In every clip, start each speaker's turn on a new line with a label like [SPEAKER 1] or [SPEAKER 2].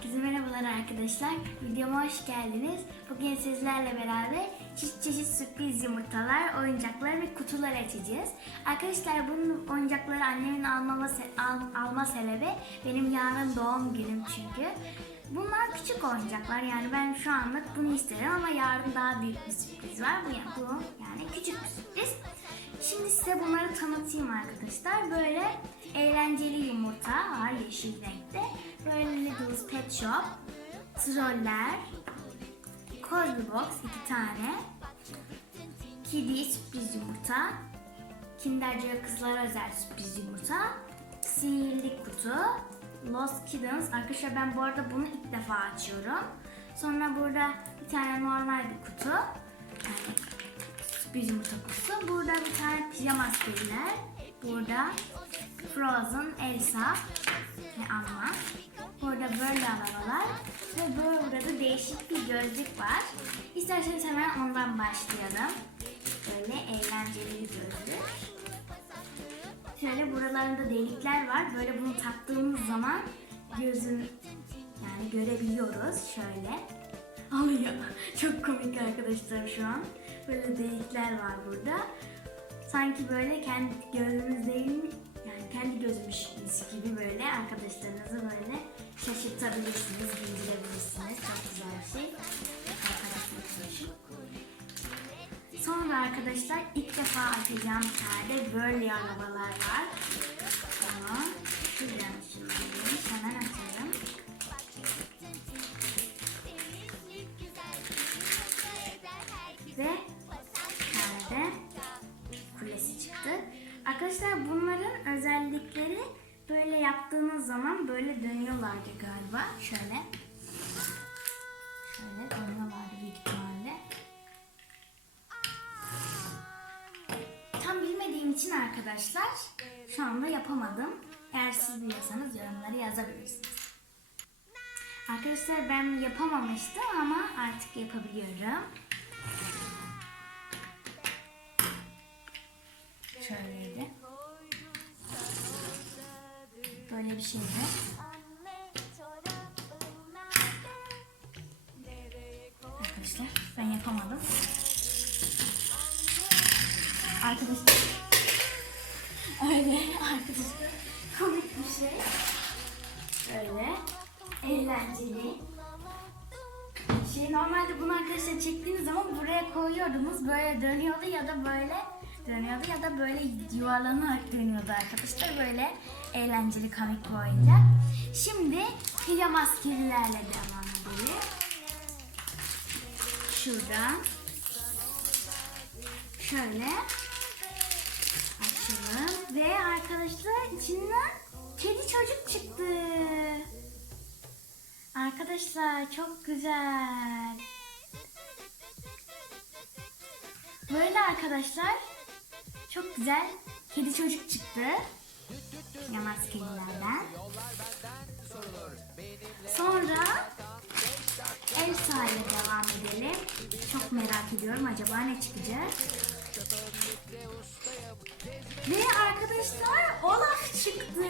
[SPEAKER 1] Herkese merhabalar arkadaşlar. Videoma hoş geldiniz. Bugün sizlerle beraber çeşit çeşit sürpriz yumurtalar, oyuncaklar ve kutular açacağız. Arkadaşlar bu oyuncakları annemin almama al- alma sebebi benim yarın doğum günüm çünkü. Bunlar küçük oyuncaklar yani ben şu anlık bunu isterim ama yarın daha büyük bir sürpriz var. Bu, bu yani küçük bir sürpriz. Şimdi size bunları tanıtayım arkadaşlar. Böyle eğlenceli yumurta var yeşil renkte. Böyle Shop, troller, Cosby Box iki tane, Kedi sürpriz yumurta, Kinder Joy kızlara özel sürpriz yumurta, sihirli kutu, Lost Kittens. Arkadaşlar ben bu arada bunu ilk defa açıyorum. Sonra burada bir tane normal bir kutu. Yani sürpriz yumurta kutusu. Burada bir tane pijama askeriler. Burada Frozen, Elsa ve Anna. Burada böyle arabalar ve burada da değişik bir gözlük var. İsterseniz hemen ondan başlayalım. Böyle eğlenceli bir gözlük. Şöyle buralarında delikler var. Böyle bunu taktığımız zaman gözün yani görebiliyoruz şöyle. Alıyor. Çok komik arkadaşlar şu an. Böyle delikler var burada. Sanki böyle kendi gözümüz değil? Yani kendi gözümüz gibi böyle arkadaşlarınızı böyle şaşırtabilirsiniz, güldürebilirsiniz. Çok güzel bir şey. Sonra arkadaşlar ilk defa açacağım bir böyle arabalar var. Tamam. Şuradan şimdi hemen açalım. Arkadaşlar bunların özellikleri böyle yaptığınız zaman böyle dönüyorlardı galiba. Şöyle. Şöyle dönüyorlardı büyük ihtimalle. Tam bilmediğim için arkadaşlar şu anda yapamadım. Eğer siz biliyorsanız yorumları yazabilirsiniz. Arkadaşlar ben yapamamıştım ama artık yapabiliyorum. Şöyleydi. Böyle bir şeydi. Arkadaşlar ben yapamadım. Arkadaşlar öyle arkadaşlar komik bir şey. Öyle eğlenceli. Şey normalde bunu arkadaşlar çektiğiniz zaman buraya koyuyordunuz. Böyle dönüyordu ya da böyle dönüyordu ya da böyle yuvarlanarak dönüyordu arkadaşlar. Böyle eğlenceli komik bir oyuncak. Şimdi pijama maskelilerle devam edelim. Şuradan şöyle açalım ve arkadaşlar içinden kedi çocuk çıktı. Arkadaşlar çok güzel. Böyle arkadaşlar çok güzel kedi çocuk çıktı. Yamaz kedilerden. Sonra Elsa ile devam edelim. Çok merak ediyorum acaba ne çıkacak. Ve arkadaşlar Olaf çıktı.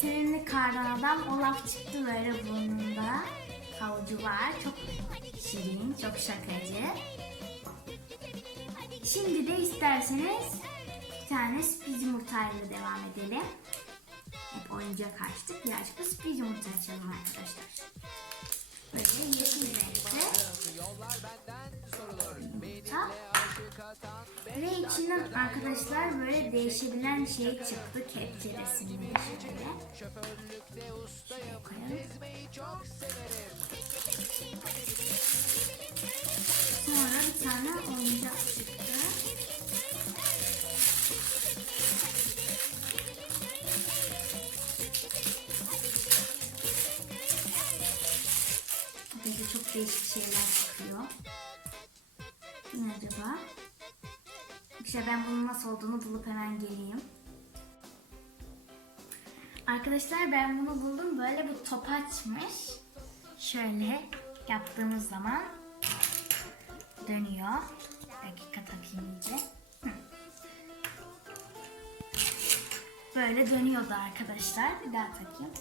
[SPEAKER 1] Sevimli kardan adam Olaf çıktı böyle burnunda. Havucu var. Çok şirin, çok şakacı. Şimdi de isterseniz bir tane sürpriz yumurtayla devam edelim. Hep oyuncak açtık. Birazcık da sürpriz yumurta açalım arkadaşlar. Böyle yeşil renkte. Ve içinden arkadaşlar böyle değişebilen şey çıktı. Kepçe resimleri şöyle. Sonra bir tane oyuncak çıktı. Burada çok değişik şeyler çıkıyor. Ne acaba? İşte ben bunun nasıl olduğunu bulup hemen geleyim. Arkadaşlar ben bunu buldum. Böyle bu top açmış. Şöyle yaptığımız zaman dönüyor. Bir dakika takayım iyice. Böyle dönüyordu arkadaşlar. Bir daha takayım.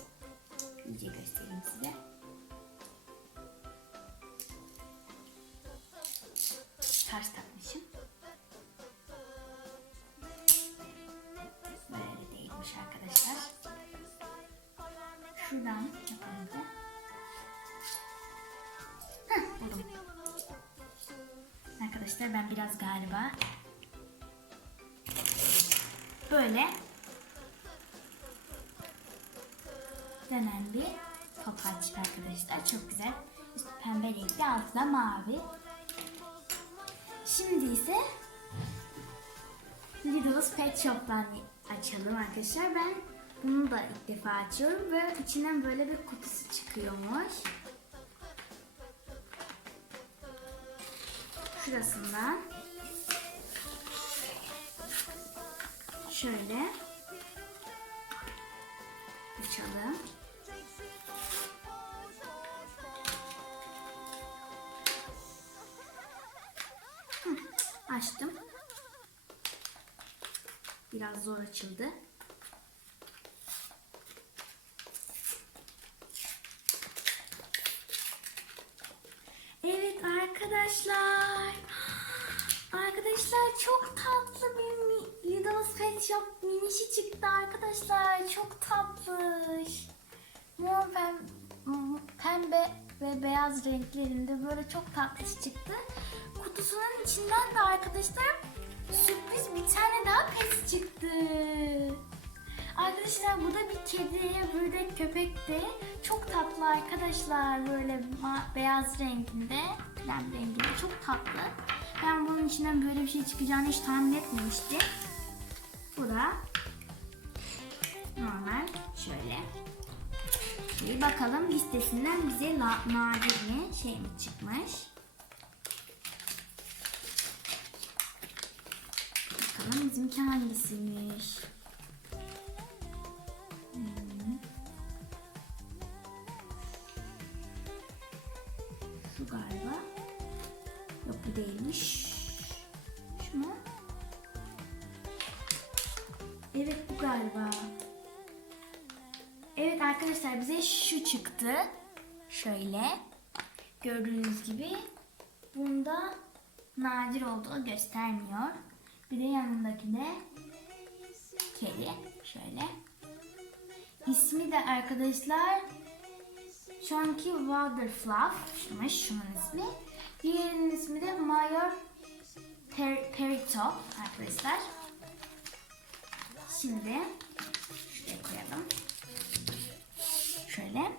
[SPEAKER 1] İyice göstereyim size. Ters takmışım. Arkadaşlar. Şuradan yapalım da. Heh, buldum. Arkadaşlar ben biraz galiba böyle dönen bir top açtık arkadaşlar. Çok güzel. Üstü pembe renkli, altı da mavi. Şimdi ise Lidl's Pet Shop'tan açalım arkadaşlar. Ben bunu da ilk defa açıyorum ve içinden böyle bir kutusu çıkıyormuş. Şurasından şöyle açalım. Açtım. Biraz zor açıldı. Evet arkadaşlar. Arkadaşlar çok tatlı bir Lidl's Pet Shop minişi çıktı arkadaşlar. Çok tatlış. Mor pembe ve beyaz renklerinde böyle çok tatlış çıktı. Kutusunun içinden de arkadaşlar sürpriz bir tane daha pet çıktı. Arkadaşlar bu da bir kedi, de köpek de çok tatlı arkadaşlar böyle beyaz renginde, krem renginde çok tatlı. Ben bunun içinden böyle bir şey çıkacağını hiç tahmin etmemiştim. Bu da normal şöyle. Bir bakalım listesinden bize nadir mi şey mi çıkmış. Bakalım bizimki hangisiymiş. Hmm. Galiba. Yok bu değilmiş. Şu mu? Evet bu galiba. Evet arkadaşlar bize şu çıktı. Şöyle. Gördüğünüz gibi. Bunda nadir olduğu göstermiyor. Bir de yanındaki de kedi. Şöyle. İsmi de arkadaşlar Chunky Waterfluff'mış şunun ismi. Diğerinin ismi de Mayor per Perito arkadaşlar. Şimdi şuraya koyalım. Şöyle.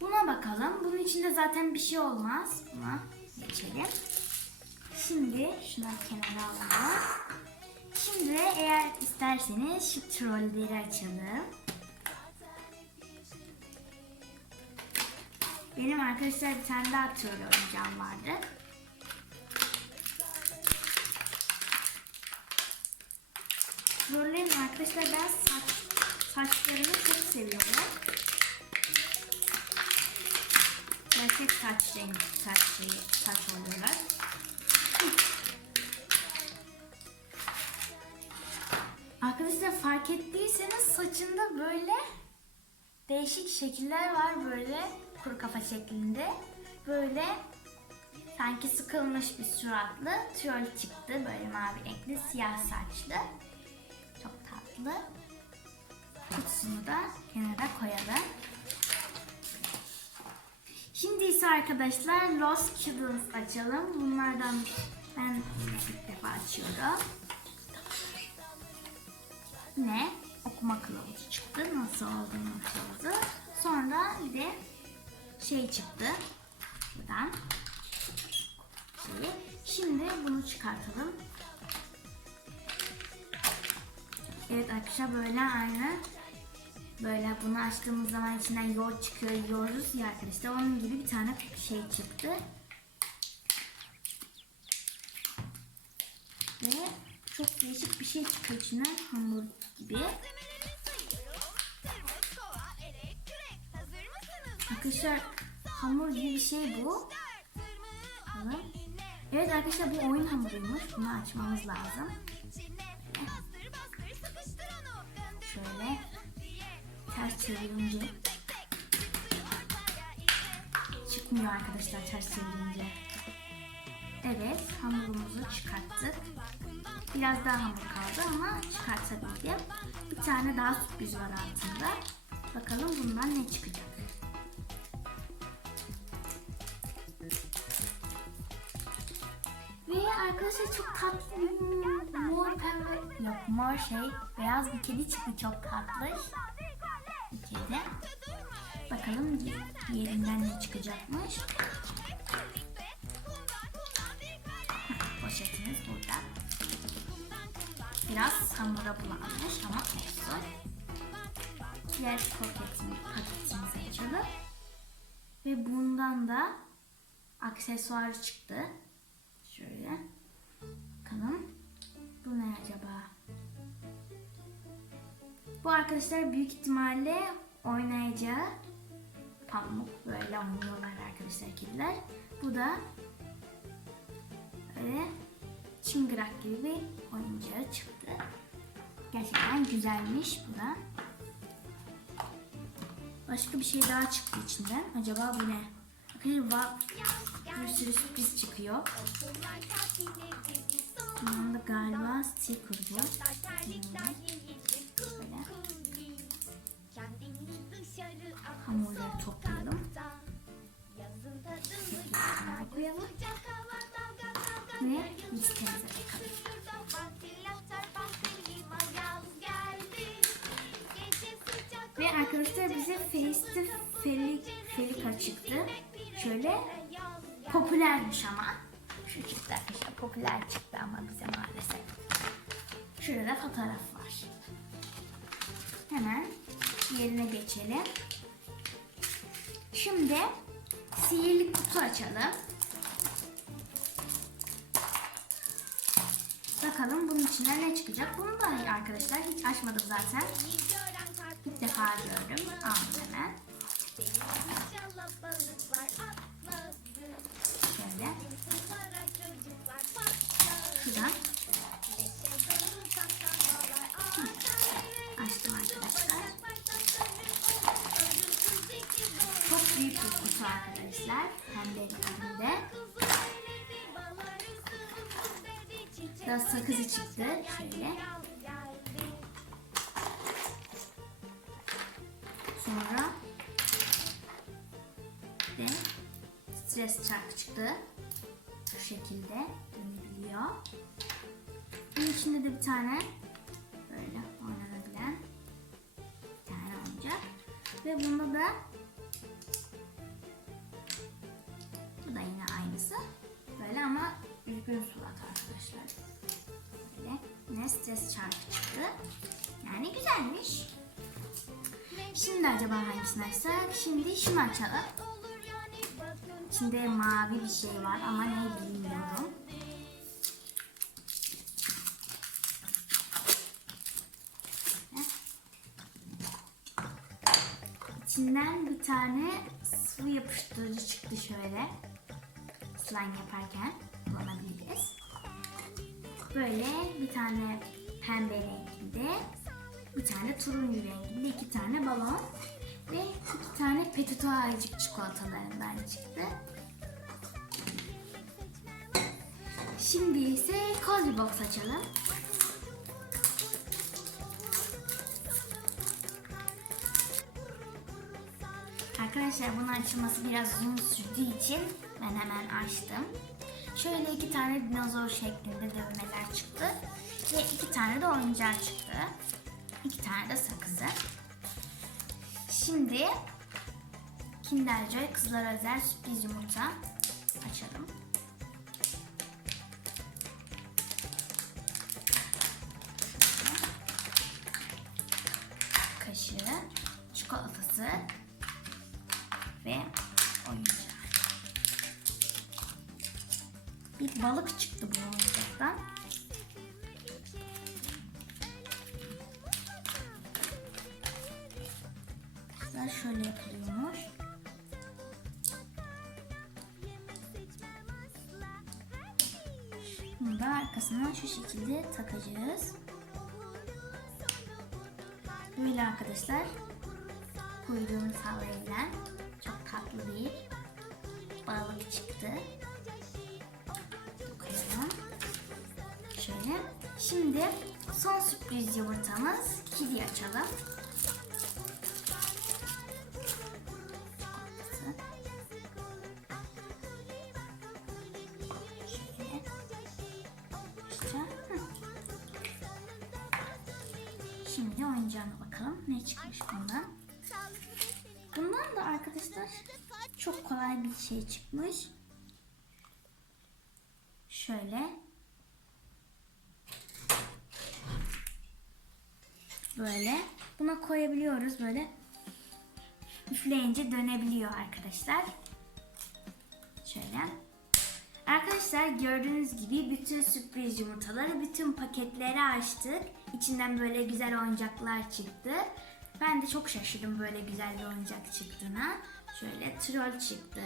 [SPEAKER 1] Buna bakalım. Bunun içinde zaten bir şey olmaz. Buna geçelim. Şimdi şunu kenara alalım. Şimdi eğer isterseniz şu trolleri açalım. Benim arkadaşlar bir tane daha troll oyuncağım vardı. Trollerin arkadaşlar ben saç, saçlarını çok seviyorum. Gerçek saç rengi, saç, saç oluyorlar. Arkadaşlar fark ettiyseniz saçında böyle değişik şekiller var böyle kuru kafa şeklinde. Böyle sanki sıkılmış bir suratlı troll çıktı. Böyle mavi renkli siyah saçlı. Çok tatlı. Kutusunu da kenara koyalım. Şimdi ise arkadaşlar Lost Kittens açalım. Bunlardan ben ilk defa açıyorum. Ne? Okuma kılavuzu çıktı. Nasıl olduğunu kılavuzu. Sonra bir de şey çıktı. Buradan. Şeyi. Şimdi bunu çıkartalım. Evet arkadaşlar böyle aynı böyle bunu açtığımız zaman içinden yoğurt çıkıyor yiyoruz ya arkadaşlar onun gibi bir tane şey çıktı. Ve çok değişik bir şey çıkıyor içinden hamur gibi. Arkadaşlar hamur gibi bir şey bu. Bakalım. Evet arkadaşlar bu oyun hamuruymuş. Bunu açmamız lazım. Şöyle ters çevirince çıkmıyor arkadaşlar ters çevirince. Evet hamurumuzu çıkarttık. Biraz daha hamur kaldı ama çıkartabildim. Bir tane daha sürpriz var altında. Bakalım bundan ne çıkacak. Ve arkadaşlar çok tatlı mor pembe yok mor şey beyaz bir kedi çıktı çok tatlı. Bir kedi. Bakalım yerinden ne çıkacakmış. Poşetimiz burada. Biraz hamura bulanmış ama olsun. Diğer paketimiz, paketimizi açalım. Ve bundan da aksesuar çıktı. Şöyle. Bakalım. Bu ne acaba? Bu arkadaşlar büyük ihtimalle oynayacağı pamuk böyle oynuyorlar arkadaşlar kediler. Bu da böyle çıngırak gibi bir oyuncağı çıktı. Gerçekten güzelmiş bu da. Başka bir şey daha çıktı içinden. Acaba bu ne? Bak bir sürü sürpriz çıkıyor. Bunun da galiba sticker bu. Böyle. Hamurları toplayalım. Ve arkadaşlar bize Felis'te Felik, Felika çıktı. Şöyle popülermiş ama. Şu çıktı arkadaşlar popüler çıktı ama bize maalesef. Şurada fotoğraf var. Hemen yerine geçelim. Şimdi sihirli kutu açalım. Bakalım bunun içinden ne çıkacak. Bunu da arkadaşlar hiç açmadım zaten. İlk defa gördüm. Aldım hemen. Şöyle. Şuradan. Açtım arkadaşlar. Çok büyük bir kutu arkadaşlar. Pembe renginde. Biraz sakızı çıktı. Şöyle. Stres çarkı çıktı. Bu şekilde dönebiliyor. Bunun içinde de bir tane böyle oynanabilen bir tane oyuncak. Ve bunda da bu da yine aynısı. Böyle ama üzgün surat arkadaşlar. Böyle yine stres çarkı çıktı. Yani güzelmiş. Şimdi acaba hangisini açsak? Şimdi şunu açalım. İçinde mavi bir şey var ama ne bilmiyorum. İçinden bir tane sıvı yapıştırıcı çıktı şöyle. Slime yaparken kullanabiliriz. Böyle bir tane pembe renkinde, bir tane turuncu renginde iki tane balon ve iki tane petito ayıcık çikolatalarından çıktı. Şimdi ise Cozy Box açalım. Arkadaşlar bunun açılması biraz uzun sürdüğü için ben hemen açtım. Şöyle iki tane dinozor şeklinde dövmeler çıktı. Ve iki tane de oyuncağı çıktı. İki tane de sakızı. Şimdi Kinder Joy kızlara özel sürpriz yumurta açalım. Kaşığı, çikolatası ve oyuncağı. Bir balık çıktı bu oyuncaktan. Arkasına şu şekilde takacağız. Böyle arkadaşlar kuyruğunu sallayabilen çok tatlı bir balık çıktı. Koyalım. Şöyle. Şimdi son sürpriz yumurtamız. Kedi açalım. Şimdi oyuncağına bakalım. Ne çıkmış bundan? Bundan da arkadaşlar çok kolay bir şey çıkmış. Şöyle. Böyle. Buna koyabiliyoruz böyle. Üfleyince dönebiliyor arkadaşlar. Şöyle. Arkadaşlar gördüğünüz gibi bütün sürpriz yumurtaları, bütün paketleri açtık. İçinden böyle güzel oyuncaklar çıktı. Ben de çok şaşırdım böyle güzel bir oyuncak çıktığına. Şöyle troll çıktı.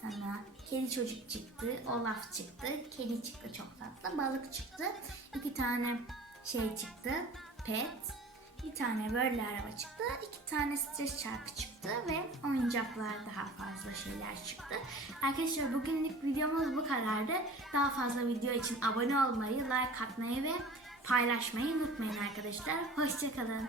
[SPEAKER 1] Sonra kedi çocuk çıktı. Olaf çıktı. Kedi çıktı çok tatlı. Balık çıktı. iki tane şey çıktı. Pet. Bir tane böyle araba çıktı. iki tane stres çarkı çıktı ve oyuncaklar daha fazla şeyler çıktı. Arkadaşlar bugünlük videomuz bu kadardı. Daha fazla video için abone olmayı, like atmayı ve paylaşmayı unutmayın arkadaşlar. Hoşçakalın.